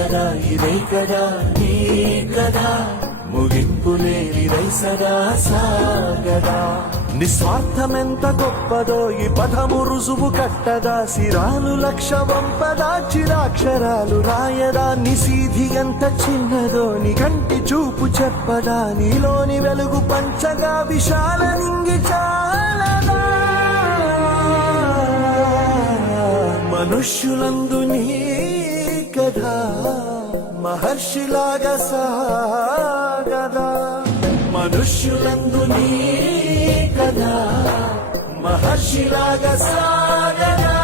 కదా ఇదే కదా నీ కదా ముగింపు లేని రైసగా సాగదా నిస్వార్థమెంత గొప్పదో ఈ పదము రుజువు కట్టదా సిరాలు లక్ష వంపదా చిరాక్షరాలు రాయదా నిసీధి ఎంత చిన్నదో నీ కంటి చూపు చెప్పదా నీలోని వెలుగు పంచగా విశాల నింగి చాలదా మనుష్యులందు నీ కథా మహర్షిలాగా సాగదా మనుష్యులందు నీ కథా మహర్షిలాగా సాగదా